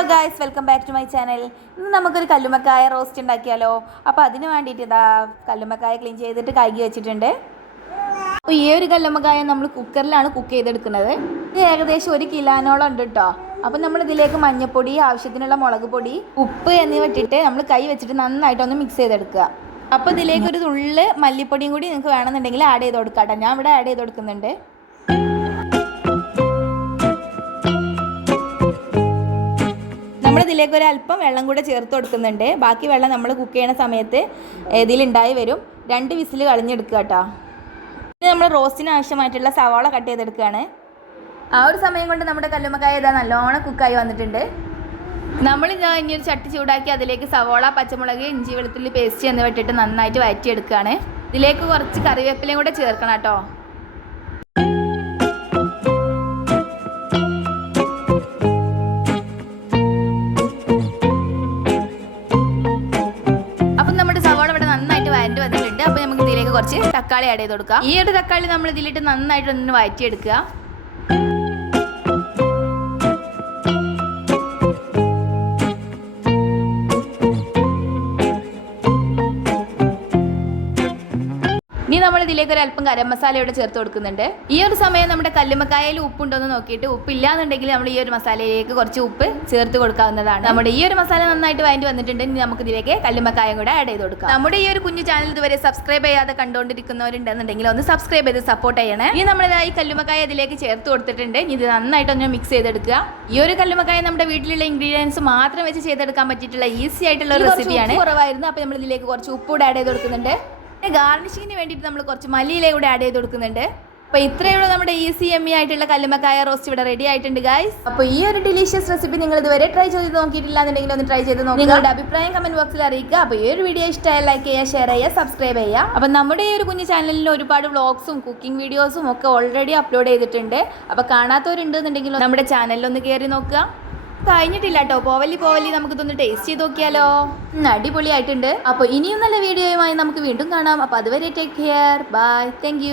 Hello guys welcome back to my channel ഇന്ന് നമുക്കൊരു കല്ലുമക്കായ roast ഉണ്ടാക്കിയാലോ? അപ്പോൾ അതിന് വേണ്ടിയിട്ട് ഇതാ കല്ലുമക്കായ ക്ലീൻ ചെയ്തിട്ട് കഴുകി വെച്ചിട്ടുണ്ട്. അപ്പോൾ ഈ ഒരു കല്ലുമക്കായ നമ്മൾ കുക്കറിലാണ് കുക്ക് ചെയ്തെടുക്കുന്നത്. ഇത് ഏകദേശം ഒരു കിലാനോളം ഉണ്ട് കേട്ടോ അപ്പോൾ നമ്മൾ ഇതിലേക്ക് മഞ്ഞൾപ്പൊടി ആവശ്യത്തിനുള്ള മുളക് പൊടി ഉപ്പ് എന്നിവ ഇട്ടിട്ട് നമ്മൾ കൈ വെച്ചിട്ട് നന്നായിട്ടൊന്ന് മിക്സ് ചെയ്തെടുക്കുക. അപ്പോൾ ഇതിലേക്ക് ഒരു തുള്ളി മല്ലിപ്പൊടിയും കൂടി നിങ്ങൾക്ക് വേണമെന്നുണ്ടെങ്കിൽ ആഡ് ചെയ്ത് കൊടുക്കാം കേട്ടോ ഞാൻ ഇവിടെ ആഡ് ചെയ്ത് കൊടുക്കുന്നുണ്ട്. ഇതിലേക്ക് ഒരു അല്പം വെള്ളം കൂടെ ചേർത്ത് കൊടുക്കുന്നുണ്ട്. ബാക്കി വെള്ളം നമ്മൾ കുക്ക് ചെയ്യുന്ന സമയത്ത് ഇതിലുണ്ടായി വരും. രണ്ട് വിസിൽ കളഞ്ഞെടുക്കുക കേട്ടോ. ഇനി നമ്മൾ റോസ്റ്റിന് ആവശ്യമായിട്ടുള്ള സവാള കട്ട് ചെയ്തെടുക്കുകയാണ്. ആ ഒരു സമയം കൊണ്ട് നമ്മുടെ കല്ലുമ്മക്കായ ഇതാ നല്ലോണം കുക്കായി വന്നിട്ടുണ്ട്. നമ്മൾ ഞാൻ ഇനി ഒരു ചട്ടി ചൂടാക്കി അതിലേക്ക് സവാള പച്ചമുളക് ഇഞ്ചി വെളുത്തുള്ളി പേസ്റ്റ് എന്നിവ ഇട്ടിട്ട് നന്നായിട്ട് വഴറ്റിയെടുക്കുകയാണ്. ഇതിലേക്ക് കുറച്ച് കറിവേപ്പിലയും കൂടെ ചേർക്കണം കേട്ടോ. കുറച്ച് തക്കാളി ആഡ് ചെയ്ത് കൊടുക്കാം. ഈ ഒരു തക്കാളി നമ്മൾ ഇതിലിട്ട് നന്നായിട്ട് ഒന്ന് വഴറ്റിയെടുക്കുക ഇനി നമ്മൾ ഇതിലേക്ക് ഒരു അല്പം ഗരം മസാല ഇവിടെ ചേർത്ത് കൊടുക്കുന്നുണ്ട്. ഈ ഒരു സമയം നമ്മുടെ കല്ലുമക്കായയിൽ ഉപ്പുണ്ടോ എന്ന് നോക്കിയിട്ട് ഉപ്പില്ലാന്നുണ്ടെങ്കിൽ നമ്മൾ ഈ ഒരു മസാലയിലേക്ക് കുറച്ച് ഉപ്പ് ചേർത്ത് കൊടുക്കാവുന്നതാണ്. നമ്മുടെ ഈ ഒരു മസാല നന്നായിട്ട് വാങ്ങി വന്നിട്ടുണ്ട്. ഇനി നമുക്ക് ഇതിലേക്ക് കല്ലുമക്കായം കൂടെ ആഡ് ചെയ്ത് കൊടുക്കാം. നമ്മുടെ ഈ ഒരു കുഞ്ഞു ചാനൽ ഇതുവരെ സബ്സ്ക്രൈബ് ചെയ്യാതെ കണ്ടുകൊണ്ടിരിക്കുന്നവരുണ്ടെന്നുണ്ടെങ്കിൽ ഒന്ന് സബ്സ്ക്രൈബ് ചെയ്ത് സപ്പോർട്ട് ചെയ്യണേ. ഇനി നമ്മളിതാ ഈ കല്ലുമക്കായ ഇതിലേക്ക് ചേർത്ത് കൊടുത്തിട്ടുണ്ട്. ഇനി ഇത് നന്നായിട്ട് ഒന്ന് മിക്സ് ചെയ്തെടുക്കുക. ഈ ഒരു കല്ലുമക്കായ നമ്മുടെ വീട്ടിലുള്ള ഇൻഗ്രീഡിയൻസ് മാത്രം വെച്ച് ചെയ്തെടുക്കാൻ പറ്റിയിട്ടുള്ള ഈസി ആയിട്ടുള്ള ഒരു റെസിപ്പിയാണ് കുറവായിരുന്നു. അപ്പോൾ നമ്മൾ ഇതിലേക്ക് കുറച്ച് ഉപ്പ് കൂടെ ആഡ് ചെയ്ത് കൊടുക്കുന്നുണ്ട്. ഗാർണിഷിങ്ങിന് വേണ്ടിയിട്ട് നമ്മൾ കുറച്ച് മല്ലിയില കൂടെ ആഡ് ചെയ്ത് കൊടുക്കുന്നുണ്ട്. അപ്പോൾ ഇത്രയുള്ള നമ്മുടെ ഈസി എമ്മി ആയിട്ടുള്ള കല്ലുമക്കായ റോസ്റ്റ് ഇവിടെ റെഡി ആയിട്ടുണ്ട് ഗൈസ് അപ്പോൾ ഈ ഒരു ഡിലീഷ്യസ് റെസിപ്പി നിങ്ങൾ ഇതുവരെ ട്രൈ ചെയ്ത് നോക്കിയിട്ടില്ല എന്നുണ്ടെങ്കിൽ ഒന്ന് ട്രൈ ചെയ്ത് നോക്കുക. നിങ്ങളുടെ അഭിപ്രായം കമന്റ് ബോക്സിൽ അറിയിക്കുക. അപ്പോൾ ഈ ഒരു വീഡിയോ ഇഷ്ടമായ ലൈക്ക് ചെയ്യുക ഷെയർ ചെയ്യുക സബ്സ്ക്രൈബ് ചെയ്യുക. അപ്പോൾ നമ്മുടെ ഈ ഒരു കുഞ്ഞു ചാനലിൽ ഒരുപാട് വ്ളോഗ്സും കുക്കിംഗ് വീഡിയോസും ഒക്കെ ഓൾറെഡി അപ്ലോഡ് ചെയ്തിട്ടുണ്ട്. അപ്പോൾ കാണാത്തവരുണ്ടെന്നുണ്ടെങ്കിൽ നമ്മുടെ ചാനലിൽ ഒന്ന് കയറി നോക്കുക. കഴിഞ്ഞിട്ടില്ല കേട്ടോ പോവല്ലി പോവല്ലി നമുക്ക് ഇതൊന്ന് ടേസ്റ്റ് ചെയ്ത് നോക്കിയാലോ. അടിപൊളിയായിട്ടുണ്ട്. അപ്പോൾ ഇനിയും നല്ല വീഡിയോയുമായി നമുക്ക് വീണ്ടും കാണാം. അപ്പോൾ അതുവരെ ടേക്ക് കെയർ ബൈ താങ്ക്